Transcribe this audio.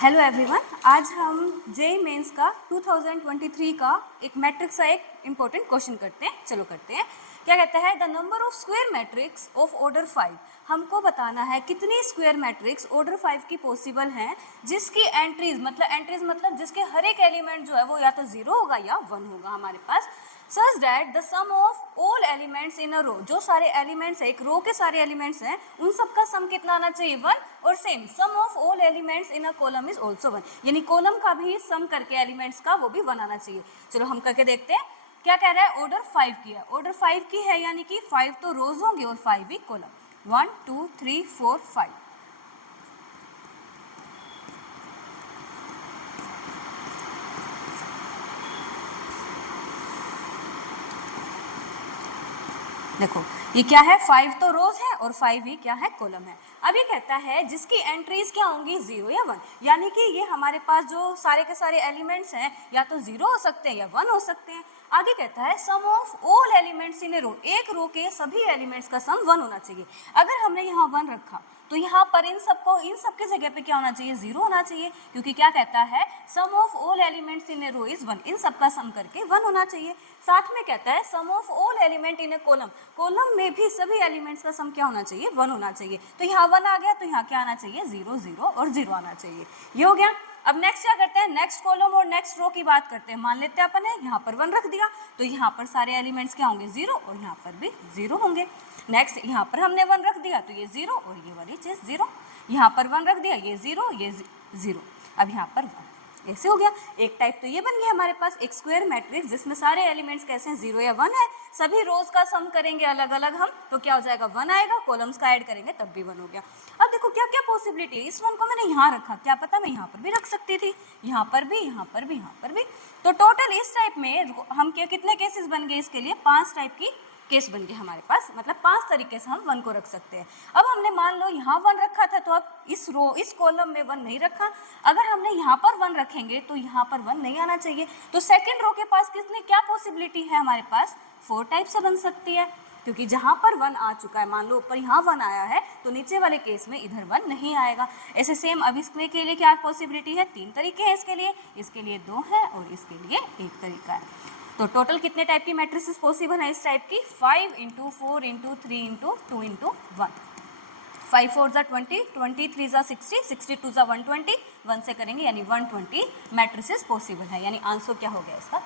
Hello everyone, आज हम JEE mains का 2023 का एक मैट्रिक्स का एक इम्पोर्टेंट क्वेश्चन करते हैं। चलो करते हैं। क्या कहता है, the number of square matrix of order 5। हमको बताना है कितनी स्क्वायर मैट्रिक्स ऑर्डर 5 की पॉसिबल हैं जिसकी एंट्रीज मतलब जिसके हर एक एलिमेंट जो है वो या तो 0 होगा या 1 होगा हमारे पास। Such that the sum of all elements in a row, जो सारे एलिमेंट्स है, एक रो के सारे एलिमेंट्स हैं, उन सबका सम कितना आना चाहिए 1। और same sum of all elements in a column is also 1, यानी कॉलम का भी सम करके एलिमेंट्स का वो भी 1 आना चाहिए। चलो हम करके देखते हैं। क्या कह रहा है, ऑर्डर 5 की है, ऑर्डर 5 की है यानी कि 5 तो रोज होंगे और 5 ही कॉलम। 1 2 3 4 5। देखो ये क्या है, 5 तो रोज है और 5 ही क्या है, कॉलम है। अब ये कहता है जिसकी एंट्रीज क्या होंगी 0 या 1, यानी कि ये हमारे पास जो सारे के सारे एलिमेंट्स हैं या तो 0 हो सकते हैं या 1 हो सकते हैं। आगे कहता है sum of all elements in a रो, एक रो के सभी एलिमेंट्स का सम 1 होना चाहिए। अगर हमने यहाँ 1 रखा तो यहाँ पर इन सबके जगह पे क्या होना चाहिए, 0 होना चाहिए, क्योंकि क्या कहता है sum of all elements in a row is 1, इन सबका सम करके 1 होना चाहिए। साथ में कहता है sum of all element in a column, column में भी सभी एलिमेंट्स का सम क्या होना चाहिए, 1 होना चाहिए। तो यहाँ 1 आ गया तो यहाँ क्या आना चाहिए, 0 0 और 0 आना चाहिए। ये हो गया। अब नेक्स्ट क्या करते हैं, नेक्स्ट कॉलम और नेक्स्ट रो की बात करते हैं। मान लेते हैं अपन ने यहाँ पर 1 रख दिया तो यहाँ पर सारे एलिमेंट्स क्या होंगे, 0, और यहाँ पर भी 0 होंगे। नेक्स्ट यहाँ पर हमने 1 रख दिया तो ये 0 और ये वाली चीज़ 0। यहाँ पर 1 रख दिया, ये 0 ये 0। अब यहाँ पर 1, ऐसे हो गया। एक टाइप तो ये बन गया हमारे पास एक स्क्वायर मैट्रिक्स जिसमें सारे एलिमेंट्स कैसे हैं, 0 या 1 है। सभी रोज का सम करेंगे अलग अलग हम तो क्या हो जाएगा, 1 आएगा। कॉलम्स का ऐड करेंगे तब भी 1 हो गया। अब देखो क्या क्या पॉसिबिलिटी है। इस 1 को मैंने यहाँ रखा, क्या पता मैं यहाँ पर भी रख सकती थी, यहाँ पर भी, यहाँ पर भी, यहाँ पर भी। तो टोटल इस टाइप में हम क्या कितने केसेस बन गए, इसके लिए 5 टाइप की केस बन गए हमारे पास, मतलब 5 तरीके से हम 1 को रख सकते हैं। अब हमने मान लो यहाँ 1 रखा था तो अब इस कॉलम में 1 नहीं रखा। अगर हमने यहाँ पर 1 रखेंगे तो यहाँ पर 1 नहीं आना चाहिए। तो सेकंड रो के पास कितनी क्या पॉसिबिलिटी है, हमारे पास 4 टाइप से बन सकती है, क्योंकि जहाँ पर 1 आ चुका है, मान लो ऊपर यहाँ 1 आया है तो नीचे वाले केस में इधर 1 नहीं आएगा। ऐसे सेम अब इसके लिए क्या पॉसिबिलिटी है, 3 तरीके हैं इसके लिए 2 है और इसके लिए 1 तरीका है। तो टोटल कितने टाइप की मैट्रिसेस पॉसिबल है इस टाइप की, 5 × 4 × 3 × 2 × 1। 5 4 ज़ा 20, 20 3 ज़ा 60, 60 2 ज़ा 120, 1 से करेंगे यानी 120 मैट्रिसेस पॉसिबल है, यानी आंसर क्या हो गया इसका।